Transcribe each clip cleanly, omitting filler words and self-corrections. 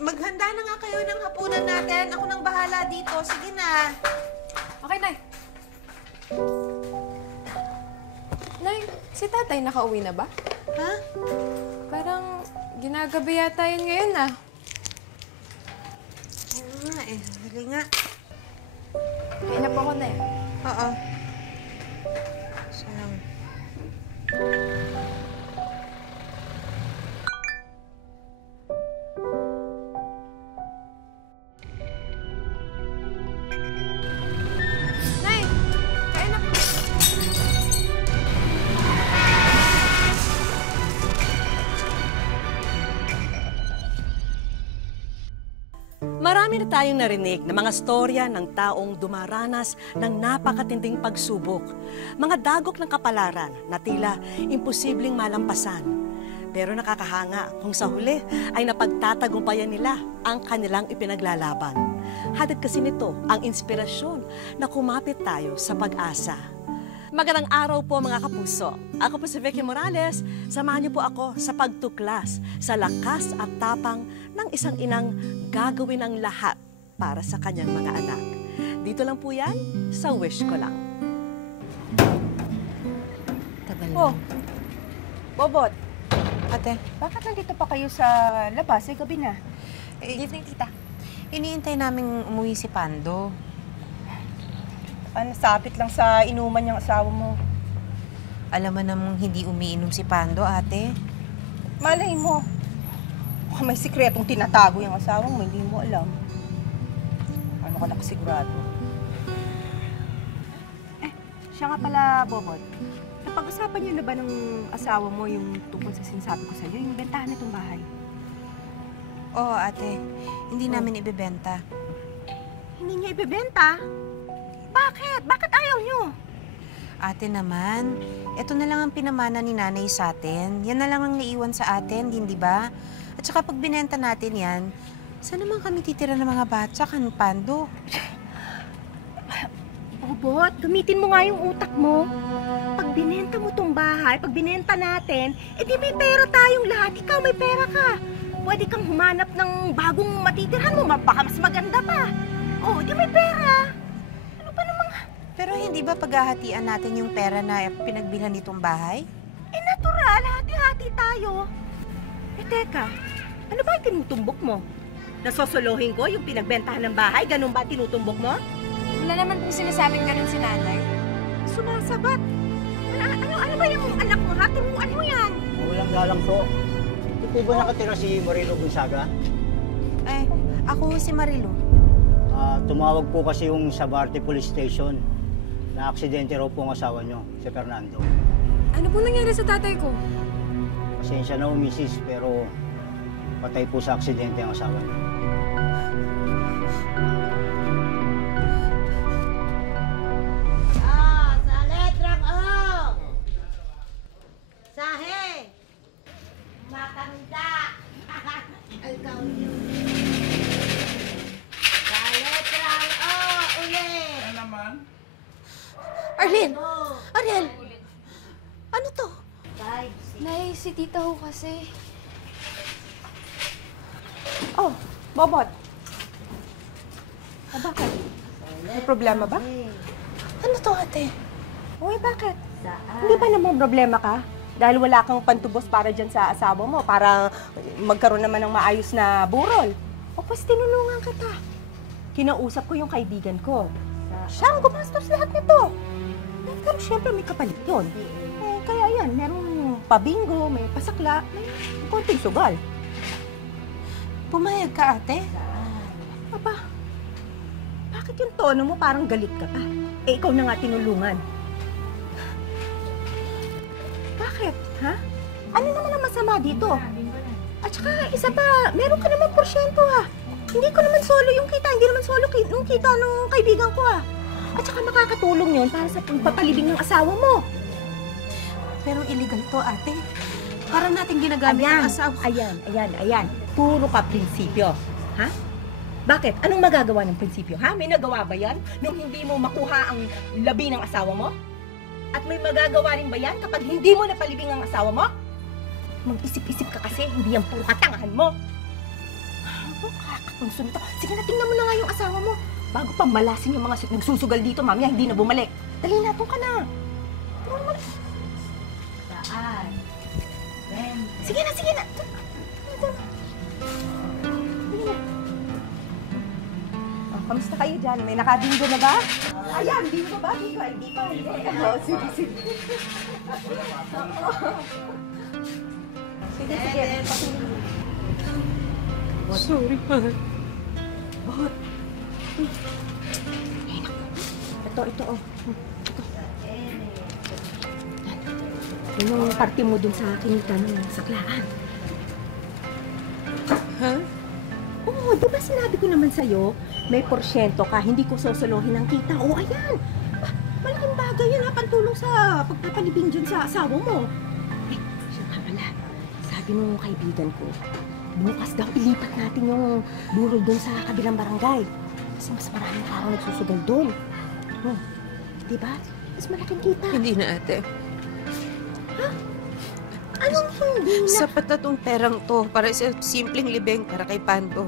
maghanda na nga kayo ng hapunan natin. Ako nang bahala dito. Sige na. Okay, Nay. Nay, si tatay nakauwi na ba? Ha? Parang ginagabi yata yun ngayon, ah. Oo nga eh. Hali nga. Kaya na po ako, Nay. Oo. Sayang. Nay, kaya na po. Marami na tayong narinig na mga storya ng taong dumaranas ng napakatinding pagsubok. Mga dagok ng kapalaran na tila imposibleng malampasan. Pero nakakahanga kung sa huli ay napagtatagumpayan nila ang kanilang ipinaglalaban. Hatid kasi nito ang inspirasyon na kumapit tayo sa pag-asa. Magandang araw po mga kapuso. Ako po si Vicky Morales. Samahan niyo po ako sa pagtuklas sa lakas at tapang ng isang inang gagawin ang lahat para sa kanyang mga anak. Dito lang po yan sa Wish Ko Lang. Tagal Oh, Bobot, Ate, bakit nandito pa kayo sa labas? Eh, gabi na. good evening, tita. Iniintay naming umuwi si Pando. Nasapit lang sa inuman niyang asawa mo. Alam mo namang hindi umiinom si Pando, ate. Malay mo. Mukhang may sikretong tinatago yung asawa mo, hindi mo alam. Ano ka nakasigurado? Siya nga pala, Bobot. Napag-usapan niyo na ba ng asawa mo yung tungkol sa sinasabi ko sa'yo, yung bentahan nitong bahay? Oo, ate. Hindi namin ibebenta. Hindi niya ibebenta? Bakit? Bakit ayaw niyo? Ate naman, eto na lang ang pinamana ni nanay sa atin. Yan na lang ang naiwan sa atin, hindi ba? At saka pag binenta natin yan, saan naman kami titira ng mga bata kan Pando? Bobot, gamitin mo nga yung utak mo. Pag binenta mo tong bahay, pag binenta natin, di may pera tayong lahat. Ikaw may pera ka. Pwede kang humanap ng bagong matitirhan mo, baka mas maganda pa. Oh, di may pera. Ano pa namang... Pero hindi ba paghahatian natin yung pera na pinagbilhan nitong bahay? Natural, hati-hati tayo. Teka, ano ba yung tinutumbok mo? Nasosolohin ko yung pinagbentahan ng bahay? Ganun ba tinutumbok mo? Wala naman po sinasabing ganun si nanay. Sumasabat. Ano ba yung anak mo, ha? Turuan mo yan. Walang galang po. Hindi ba nakatira si Marilo Gonzaga? Eh, ako si Marilo. Tumawag po kasi yung Sabarte Police Station na aksidente raw po ang asawa nyo, si Fernando. Ano po nangyari sa tatay ko? Pasensya na misis, pero patay po sa aksidente ang asawa nyo. Sa letrang O. Sahe. Matanda. Ikaw yun. Sa letrang O ulit. Ano naman? Arlene! Ariel! Ano to? 5, 6. Nay, si tita ho kasi. Oh, Bobot. Bakit? May problema ba? Ano to, ate? Uy, bakit? Saan? Hindi ba naman problema ka? Dahil wala kang pantubos para dyan sa asawa mo, para magkaroon naman ng maayos na burol. O, pues tinulungan kita. Kinausap ko yung kaibigan ko. Siya ang gumastos lahat nito. Pero syempre may kapalit yun. Kaya yan, merong pabingo, may pasakla, may konting sugal. Pumayag ka, ate? Aba, bakit yung tono mo parang galit ka pa? Eh, ikaw na nga tinulungan. Bakit, ha? Ano naman ang masama dito? At saka, isa pa, meron ka naman porsyento, ha? Hindi ko naman solo yung kita, hindi naman solo yung kita ng kaibigan ko, ha? At saka makakatulong yun para sa pagpapalibing ng asawa mo. Pero illegal to, ate. Para natin ginagamit ang asawa. Ayan. Puro ka prinsipyo, ha? Bakit? Anong magagawa ng prinsipyo, ha? May nagawa ba yan nung hindi mo makuha ang labi ng asawa mo? At may magagawa rin ba yan kapag hindi mo napalibing ang asawa mo? Mag-isip-isip ka kasi, hindi yan puro katangahan mo. Kakakonsum ito. Sige na, tingnan mo na nga yung asawa mo. Bago pa malasin yung mga nagsusugal dito, mamaya hindi na bumalik. Dali na, doon ka na. Saan? Ben. Sige na, sige na. Oh, kamusta kayo dyan? May nakabingo na ba? Ayan, bingo ba? Bingo. Ay, di pa. Hindi. Oh, sige, sige. Sige, sige. Sorry, mahal. Bot. Ay, naku. Ito, oh. Ito. Yun yung parte mo dun sa kinita ng saklaan. Ha? Oo, di ba sinabi ko naman sa'yo, may porsyento ka, hindi ko sosolohin ang kita. Oo, ayan. Malaking bagay yan, ha? Pantulong sa pagpapalibing dyan sa asawa mo. Eh, siya nga pala. Sabi nung kaibigan ko, bukas daw ilipat natin yung burol dun sa kabilang barangay. Kasi mas maraming tao nagsusugal dun. Di ba? Mas malaking kita. Hindi na, ate. Anong hindi na? Sapat na tong perang to para sa simpleng libeng para kay Pando.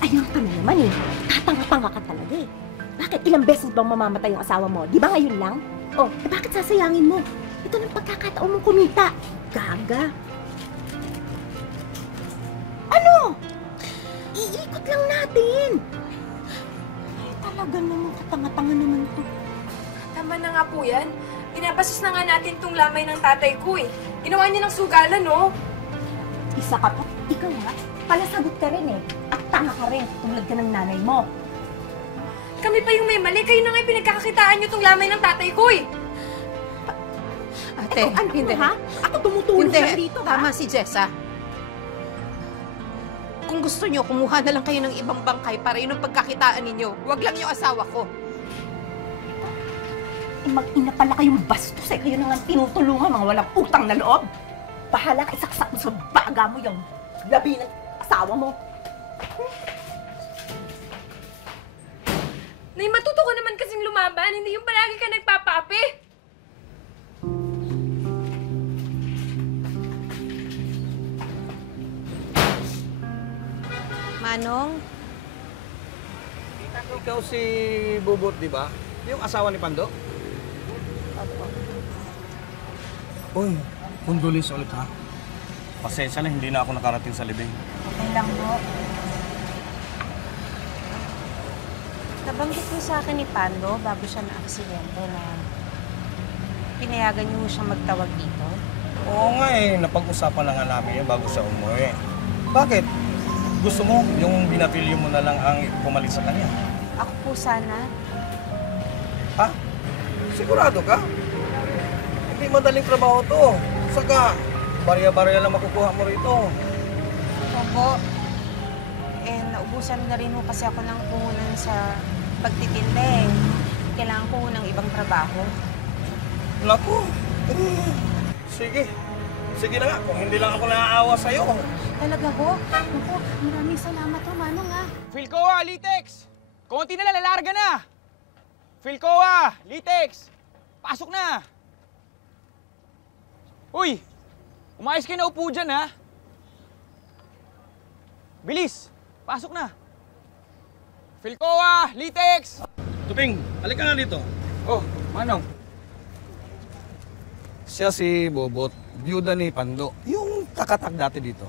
Ayun ka na naman eh. Tatanga-tanga ka talaga eh. Bakit ilang beses bang mamamatay yung asawa mo? Di ba ngayon lang? Oh, eh bakit sasayangin mo? Ito ng pagkakataon mong kumita. Gaga. Ano? Iikot lang natin. Ay, talaga naman katanga-tanga naman to. Tama na nga po yan. Pinapasos na nga natin tong lamay ng tatay ko eh. Ginawa niya ng sugalan, no? Isa ka pa. Ikaw nga, palasagot ka rin eh. At tanga ka rin, tulad ka ng nanay mo. Kami pa yung may mali. Kayo na nga yung pinagkakakitaan niyo tong lamay ng tatay ko eh. Ate, Ito, ano hindi. ha? Ako tumutulong Hindi, lang dito, ha? tama si Jessa. Kung gusto nyo, kumuha na lang kayo ng ibang bangkay para yun ang pagkakitaan ninyo. Huwag lang yung asawa ko. Eh, mag-ina pala kayong bastos eh. Kayo na nga tinutulungan, mga walang utang na loob. Bahala ka, isaksak mo sa baga mo yung labi ng asawa mo. Nay, matuto ko naman kasing lumaban. Hindi yung palagi ka nagpapaapi. Manong, Ikaw si Bubot, di ba? Yung asawa ni Pando? Uy, condolences ulit ha. Pasensya na, hindi na ako nakarating sa libing. Okay lang po. nabanggit mo sa akin ni Pando bago siya na-aksidente na pinayagan niyo siyang magtawag dito. Oo nga eh, napag-usapan na nga namin yun bago siya umuwi. Bakit? Gusto mo yung binatilyo mo na lang ang pumalit sa kanya? Ako po sana. Ha? Sigurado ka? Hindi madaling trabaho to. Saka, barya-barya lang makukuha mo rito. Opo. Eh, naubusan na rin ho kasi ako ng puhunan sa pagtitinda eh. Kailangan ko ng ibang trabaho. Naku. Sige. Sige na nga, kung hindi lang ako naaawa sa'yo. Talaga ho? Naku, maraming salamat ho, Manong ah. Philcoa, Litex! Konti na lang, lalarga na! Philcoa, Litex! Pasok na! Uy! Umayos kayo na upo dyan, ha? Bilis! Pasok na! Philcoa, Litex! Tuping, halika nga dito. Oh, Manong. Siya si Bobot, byuda ni Pando. Yung kakatag dati dito.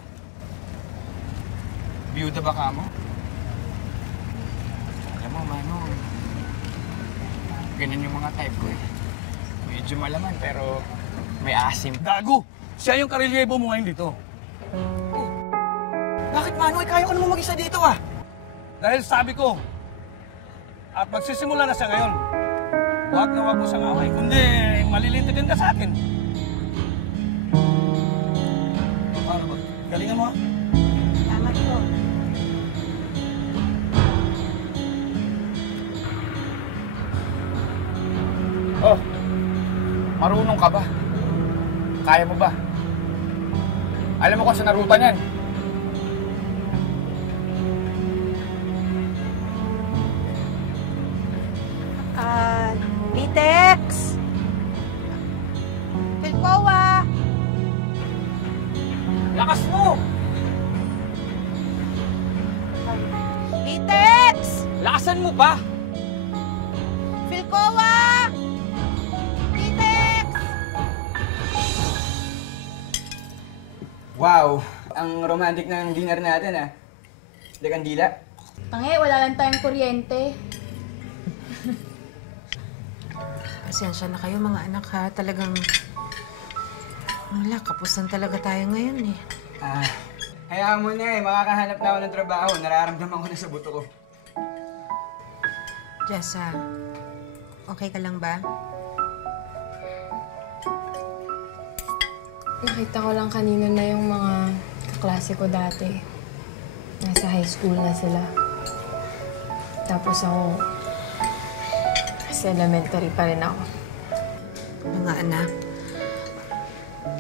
Biyuda ba ka mo? Alam mo, Manong. Ganyan yung mga type ko eh. Medyo malaman pero may asim. Gago! Siya yung karelyebo mo ngayon dito. Bakit, Manong? Kaya ko naman mag-isa dito ah! Dahil sabi ko, at magsisimula na siya ngayon, huwag na huwag mo siyang away, kundi malilintikin ka sa akin. Para ba? Galingan mo ha? Salamat po. Oh, marunong ka ba? Kaya mo ba? Alam mo kung saan narutan yan? Litex! Philcoa! Lakas mo! Asan mo ba? Philcoa! Titex! Wow, ang romantic ng dinner natin ah. De kandila. Tange, wala lang tayong kuryente. Pasensya na kayo mga anak ha. Talagang... Wala, kapusan talaga tayo ngayon eh. Hayaan mo na eh, makakahanap na ako ng trabaho. Nararamdaman ko na sa buto ko. Jessa, okay ka lang ba? Nakita ko lang kanina na yung mga kaklase ko dati. Nasa high school na sila. Tapos ako, sa elementary pa rin ako. Mga anak,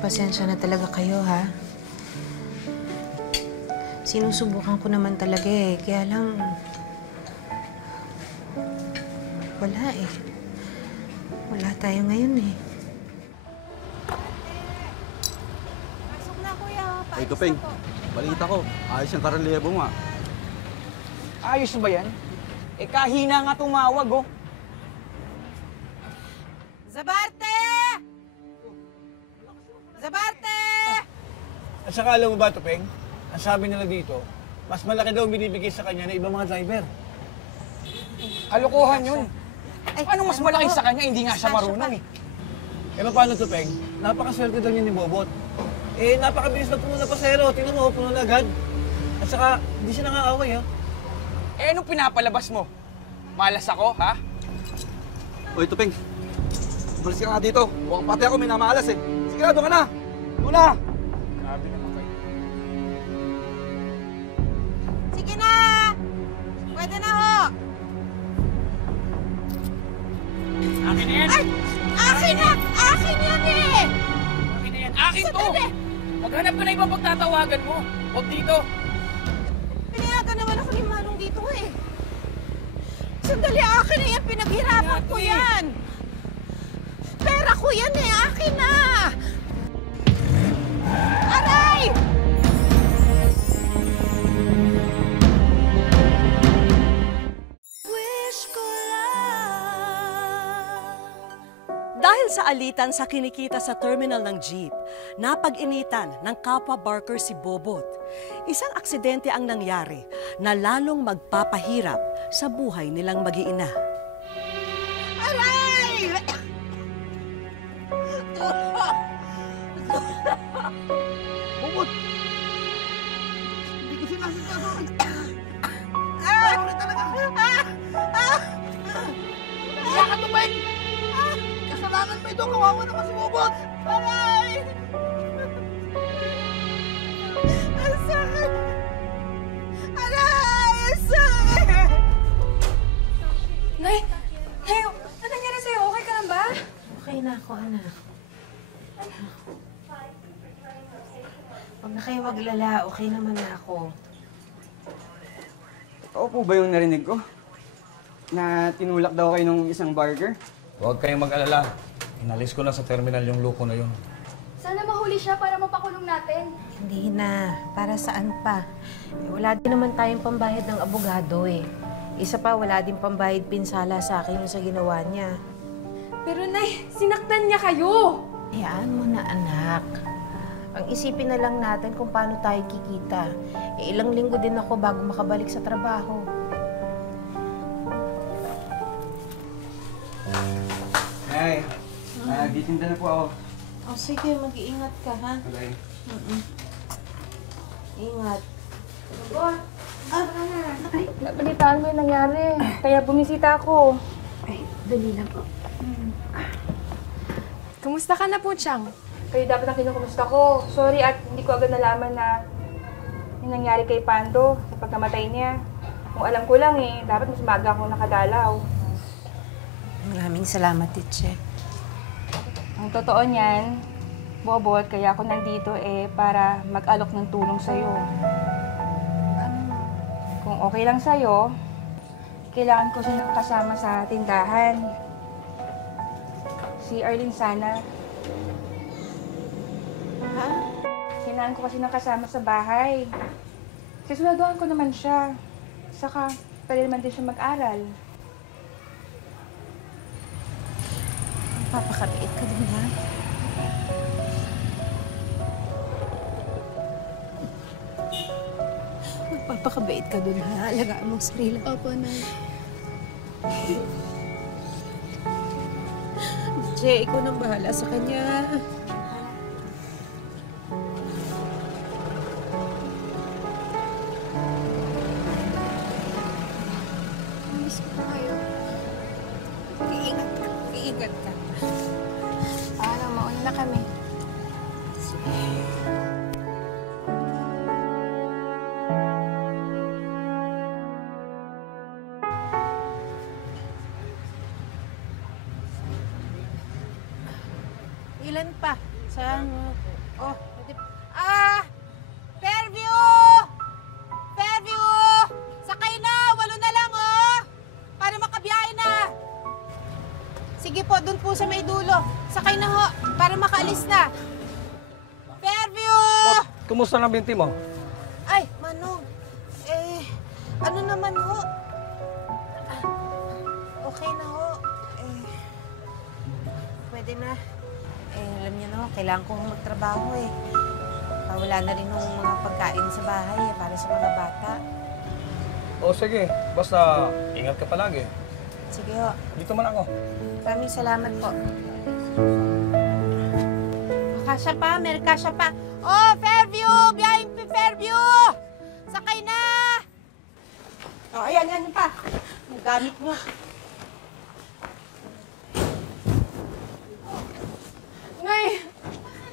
pasensya na talaga kayo ha. Sinusubukan ko naman talaga eh, kaya lang... Wala eh. Wala tayo ngayon eh. Pasok na kuya, Hey, Tupeng. Balita ko. Ayos yung karelyebo mo ah. Ayos ba yan? Eh kahina nga tumawag oh. Zabarte! Zabarte! At saka alam mo ba, Tupeng? Ang sabi nila dito, mas malaki daw binibigay sa kanya ng ibang mga driver. Kalokohan yun. Anong mas malaki sa kanya? Hindi nga siya marunong eh. Eh, paano, Tupeng? Napakaswerte daw niya ni Bobot. Eh, napakabilis na puno na pasero. Tingnan mo, puno na agad. At saka, hindi siya nangaaway, ha? Eh anong pinapalabas mo? Malas ako, ha? Oy, Tupeng. Balis ka nga dito. Mukhang pati ako minamalas eh. Sigurado ka na! Una! Grabe naman kayo. Sige na! Pwede na ho! Akin na yan! Ay! Akin na! Akin yan eh! Akin na yan! Akin to! Maghanap ka na ibang pagtatawagan mo. Huwag dito. Pinayagan naman ako ni Manong dito eh. Sandali, akin na yan. Pinaghirapan ko yan. Pera ko yan eh. Akin na! Aray! Dahil sa alitan sa kinikita sa terminal ng jeep, napag-initan ng kapwa barker si Bobot. Isang aksidente ang nangyari na lalong magpapahirap sa buhay nilang mag-iina. Aray! Bobot! Hindi ko sinasasabi. Ulit talaga. Kaya ka, Tupeng! Kasalanan mo ito. Kawawa naman si Bobot. Aray! Ang sakit! Aray! Ang sakit! Nay! Nay! Ano nangyari sa'yo? Okay ka lang ba? Okay na ako, anak. Huwag na kayo maglala. Okay naman na ako. Totoo po ba yung narinig ko? Na tinulak daw kayo ng isang barker? Huwag kayong mag-alala. Inalis ko na sa terminal yung loko na yun. Sana mahuli siya para mapakulong natin. Hindi na. Para saan pa? Wala din naman tayong pambayad ng abogado eh. Isa pa, wala din pambayad pinsala sa akin yung sa ginawa niya. Pero Nay, sinaktan niya kayo! Hayaan mo na, anak. Ang isipin na lang natin kung paano tayo kikita. Ilang linggo din ako bago makabalik sa trabaho. Ay, gitinda na po ako. Oh, sige, mag-iingat ka, ha? Okay. Ingat. Nabalitaan mo yung nangyari. Kaya bumisita ako. Ay, dali lang po. Kumusta ka na po, Chang? Kayo dapat ang kinukumusta ko. Sorry at hindi ko agad nalaman na yung nangyari kay Pando sa pagkamatay niya. Kung alam ko lang eh, dapat mas maaga akong nakadalaw. Maraming salamat, Titche. Ang totoo niyan, Bobot, kaya ako nandito eh para mag-alok ng tulong sa'yo. Kung okay lang sa'yo, kailangan ko siyang kasama sa tindahan. Si Arlene sana. Ha? Kailangan ko kasi ng kasama sa bahay. Sisiguraduhan ko naman siya. Saka, pa rin naman din siya mag-aral. Papakabait ka din, ha? Magpapakabait ka dun, ha? Alagaan mo ang sarili. Opo, Nay. Che, ikaw nang bahala sa kanya. Miss ko po kayo. Iingat ka. Iingat ka. Paano, mauna na kami. Ilan pa? Saan? Oh, Fairview! Fairview! Sakay na! 8 na lang, oh! Para makabiyahe na! Sige po, dun po sa may dulo. Sakay na ho, para makaalis na. Fairview! Kumusta na binti mo? Ay, Manong. Ano naman ho? Okay na ho. Pwede na. Alam niyo na ho, kailangan kong magtrabaho eh. Wala na rin yung mga pagkain sa bahay para sa mga bata. O sige, basta ingat ka palagi. Sige ho. Dito man ako. Maraming salamat po. Kasya pa, may kasya pa. Oh, Fairview! Biyahing Fairview! Sakay na! Oh, ayan, yan pa. Yung gamit mo. Nay!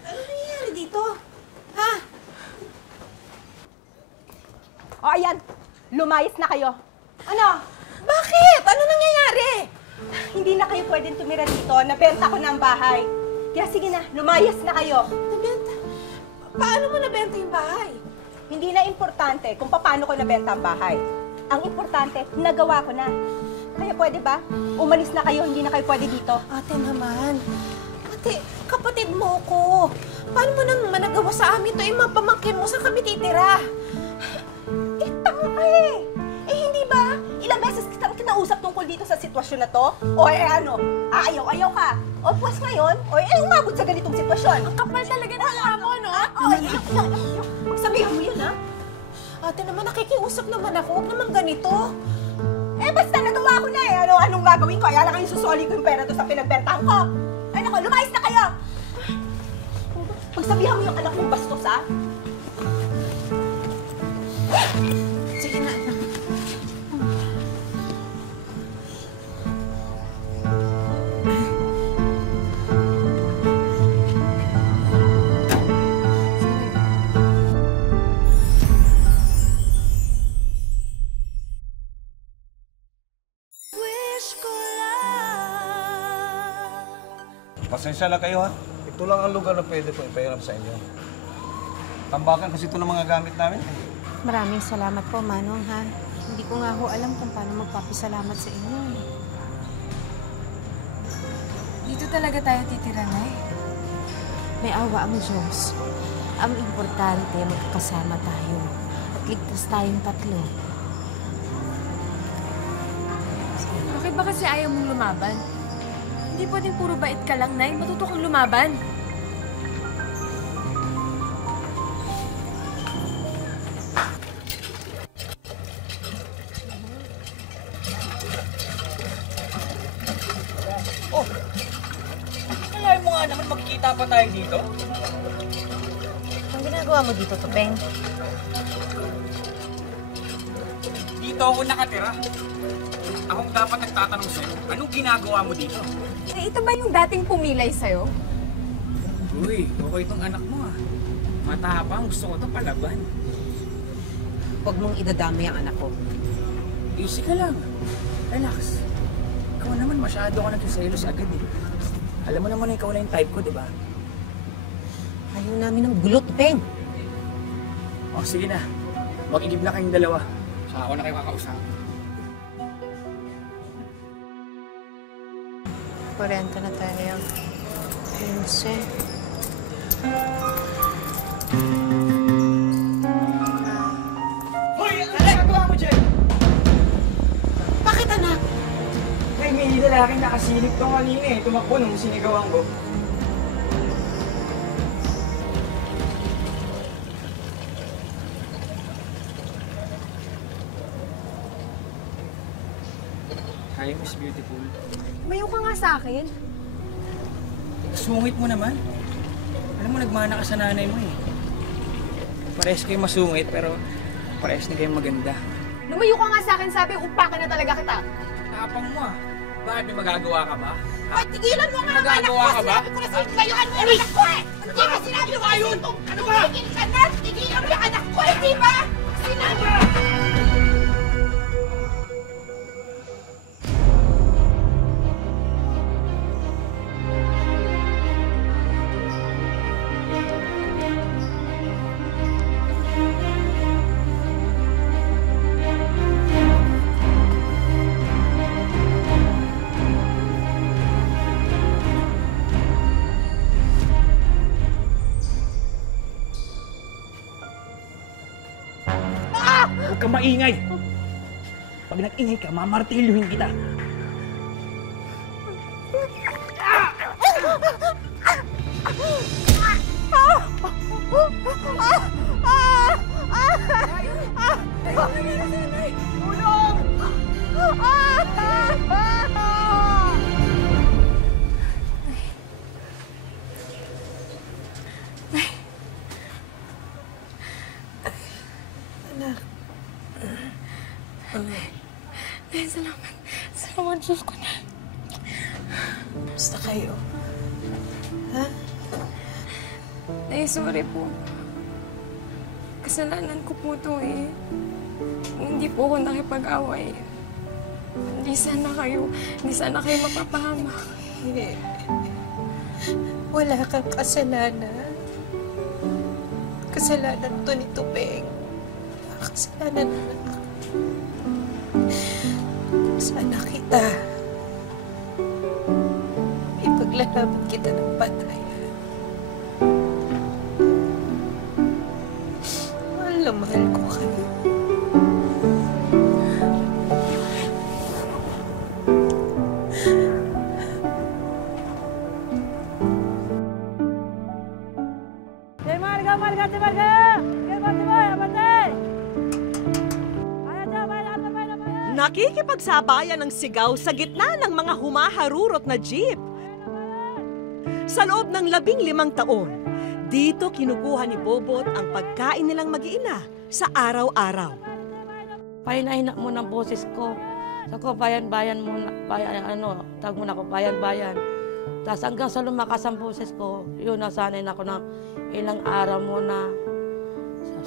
Ano nangyayari dito? Ha? Oh, ayan. Lumayas na kayo. Ano? Bakit? Ano nangyayari? Hindi na kayo pwedeng tumira dito. Nabenta ko na ang bahay. Kaya sige na, lumayas na kayo. Nabenta? Paano mo nabenta yung bahay? Hindi na importante kung paano ko nabenta ang bahay. Ang importante, nagawa ko na. Kaya pwede ba? Umalis na kayo, hindi na kayo pwede dito. Ate naman. Ate, kapatid mo ko. Paano mo nang managawa sa amin to? Mga pamangkin mo, saan kami titira? Tama ka eh. Hindi ba? Ilang beses kitang kinausap tungkol dito sa sitwasyon na to? O ano? Ayaw-ayaw ka. O pues ngayon, umabot sa ganitong sitwasyon. Ang kapal talaga ng mukha mo, no? Magsabihan mo yun, ha? Ate naman, nakikiusap naman ako. Huwag naman ganito. Basta nagawa ko na eh. Anong gagawin ko? Kaya lang kayo susoli ko yung pera to sa pinagbentahan ko. Ay nako, lumayas na kayo! Magsabihan mo yung anak mong bastos, ha? Sige na. Pasensya na kayo ha. Ito lang ang lugar na pwede ko ipahiram sa inyo. Tambakan kasi ito ng mga gamit namin. Maraming salamat po, Manong, ha? Hindi ko nga ho alam kung paano magpapasalamat sa inyo. Dito talaga tayo titira, Nay. May awa ang Diyos. Ang importante, magkakasama tayo. At ligtas tayong tatlo. Bakit ba kasi ayaw mong lumaban? Hindi pwedeng puro bait ka lang, Nay. Matuto kang lumaban. Oh! Kalahin mo nga naman magkita pa tayo dito. Ang ginagawa mo dito, Tupeng? Dito ako nakatira. Akong dapat nagtatanong sa'yo, anong ginagawa mo dito? Ito ba yung dating pumilay sa'yo? Uy, okay itong anak mo ah. Matapang, gusto ko ito palaban. Huwag mong idadami ang anak ko. Easy ka lang. Relax. Ikaw naman masyado ka nagsiselos agad eh. Alam mo naman ikaw na yung type ko, di ba? Ayaw namin ng gulo, Tupeng. O, sige na. Mag-igib na kayong dalawa. Saka ako na kayo kakausap. 40 na tayo. 15. Hoy! Ano ginagawa mo dyan? lalaki nakasilip to kanina eh. Tumakbo nung sinigawan ko. Hi, Miss Beautiful. Mayo ka nga sa akin. Sungit mo naman. Alam mo, nagmana ka sa nanay mo eh. Parehas kayo masungit, pero parehas na kayo maganda. Lumayo ka nga sa akin, sabi, upakan na talaga kita. Tapang mo ah. Bakit may magagawa ka ba? Ay, tigilan mo nga ang anak ko! Sinabi ko na sa'yo, layuan mo yung anak ko eh! Hindi ba sinabi mo yun? Ano ba? Tigil ka na! Tigilan mo yung anak ko eh, di ba? Sinabi mo! Huwag kang maingay! Pag nag-ingay ka, mamartilyuhin kita. Nay, salamat. Salamat, Diyos ko na. Basta kayo. Ha? Nay, sorry po. Kasalanan ko po ito eh. Hindi po ako nakipag-away. Hindi sana kayo mapapahamak. Hindi. Wala kang kasalanan. Kasalanan to ni Tupeng. Kasalanan na. Sana kita. Ipaglalaban kita ng patayan. Mahal na mahal ko kayo. Nakikipagsabayan ng sigaw sa gitna ng mga humaharurot na jeep. Sa loob ng 15 taon, dito kinukuha ni Bobot ang pagkain nilang mag-iina sa araw-araw. Pahina-hina mo ng boses ko. Sako, bayan-bayan muna, tag muna ko, bayan-bayan. Tapos hanggang sa lumakas ang boses ko, yun, nasanay na ako ng ilang araw muna.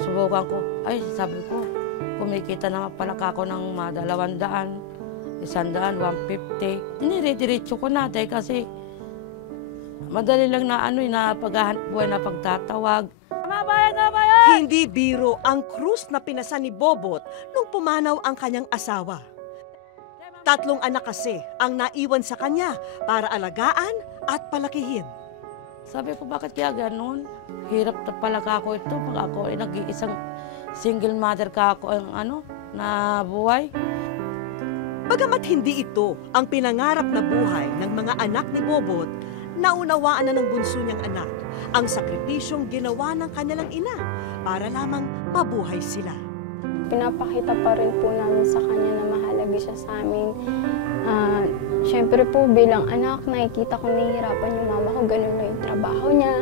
Subukan ko, ay, sabi ko, kumikita na pala ako ng 200, 100, 150. Dinire-diretso ko na dahil kasi madali lang na na paghahanap buhay na pagtatawag. Hindi biro ang krus na pinasa ni Bobot nung pumanaw ang kanyang asawa. 3 anak kasi ang naiwan sa kanya para alagaan at palakihin. Sabi ko, bakit kaya ganun? Hirap na pala ako ito pag ako ay nag-iisang single mother ka ako na buhay. Bagamat hindi ito ang pinangarap na buhay ng mga anak ni Bobot, naunawaan na ng bunso niyang anak ang sakripisyong ginawa ng kanilang ina para lamang mabuhay sila. Pinapakita pa rin po namin sa kanya na mahalaga siya sa amin. Siyempre po bilang anak, nakikita ko nahihirapan yung mama ko, ganun na yung trabaho niya.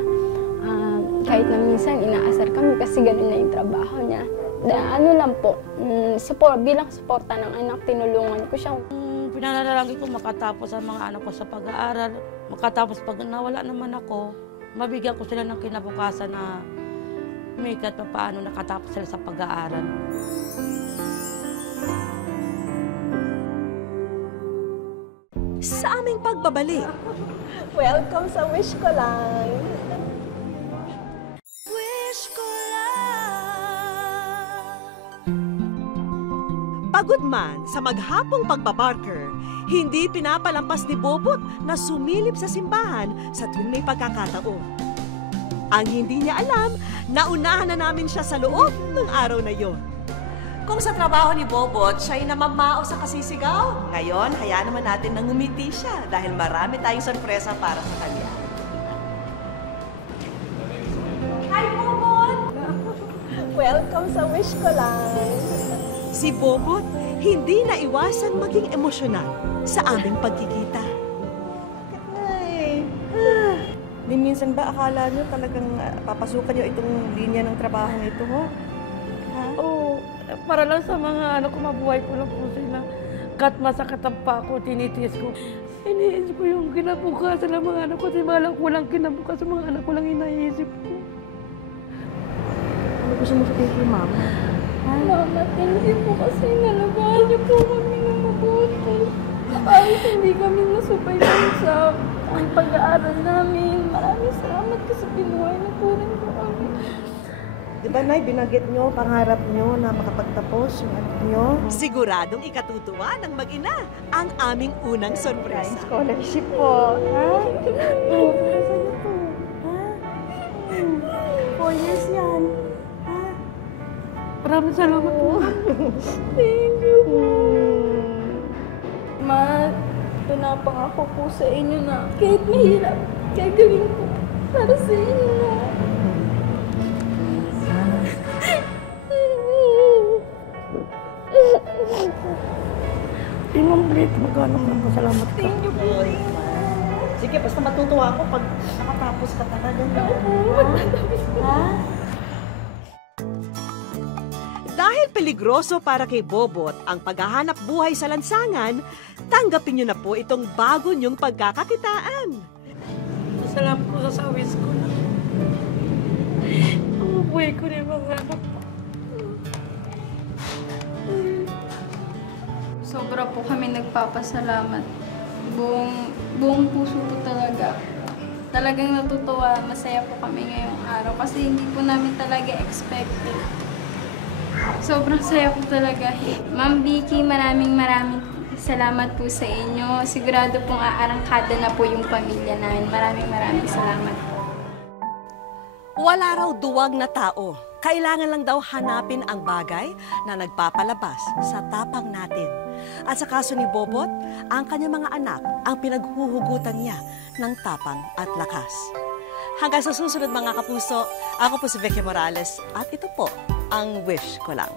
Kahit na minsan inaasar kami kasi ganun na yung trabaho niya. Ano lang po, bilang suporta ng anak, tinulungan ko siya. Pinanalangin ko makatapos ang mga anak ko sa pag-aaral. Makatapos pag nawala naman ako, mabigyan ko sila ng kinabukasan na umikat pa paano nakatapos sila sa pag-aaral. Sa aming pagbabalik. Welcome sa Wish Ko Lang. Wish ko lang. Pagod man sa maghapong pagbabarker, hindi pinapalampas ni Bobot na sumilip sa simbahan sa tuwing may pagkakataon. Ang hindi niya alam, naunahan na namin siya sa loob ng araw na yon. Kung sa trabaho ni Bobot, siya'y namamao sa kasisigaw. Ngayon, hayaan naman natin na ngumiti siya dahil marami tayong sorpresa para sa kanya. Hi, Bobot! Welcome sa wish ko lang. Si Bobot, hindi naiwasang maging emosyonal sa aming pagkikita. Ay. Di minsan ba akala nyo talagang papasukan nyo itong linya ng trabaho nito, ho? Ha? Oo, para lang sa mga anak ko, mabuhay ko lang po sila. Kahit masakit ang pa ako, tinitiis ko. Iniisip ko yung kinabukasan ng mga anak ko. Kasi malang ko lang kinabukasan ng mga anak ko lang inaisip ko. Ano gusto mo sabihin kay Mama? Mama, hindi po kasi nalabahan niyo po kami ng mabuti. Ayos hindi kami nasubaylan sa ang pag-aaral namin. Maraming salamat kasi binuhay na po rin po kami. Di ba, Nay, binagit nyo, pangarap nyo na makapagtapos yung anak nyo? Siguradong ikatutuwa ng mag-ina ang aming unang sorpresa. Scholarship po, ha? Oo, para sa'yo po. Ha? 4 years yan. Ha? Maraming salamat po. Thank you po. Ma, pinapangako po sa inyo na kahit mahirap, gagawin ko para sa inyo. Hindi mo ulit maghanap ng pasalamat ka. Thank you po. Sige, basta matutuwa ako pag nakatapos ka talaga. Ha? Dahil peligroso para kay Bobot ang paghahanap buhay sa lansangan, tanggapin niyo na po itong bago niyong pagkakakitaan. Salamat po sa sawis ko na. Ang buhay ko rin mga anak ko. Sobra po kami nagpapasalamat. Buong puso po talaga. Talagang natutuwa, masaya po kami ngayong araw kasi hindi po namin talaga expected. Sobrang saya po talaga. Ma'am Vicky, maraming salamat po sa inyo. Sigurado pong aarangkada na po yung pamilya namin. Maraming salamat po. Wala raw duwag na tao. Kailangan lang daw hanapin ang bagay na nagpapalabas sa tapang natin. At sa kaso ni Bobot, ang kanyang mga anak ang pinaghuhugutan niya ng tapang at lakas. Hanggang sa susunod mga kapuso, ako po si Vicky Morales at ito po ang Wish Ko Lang.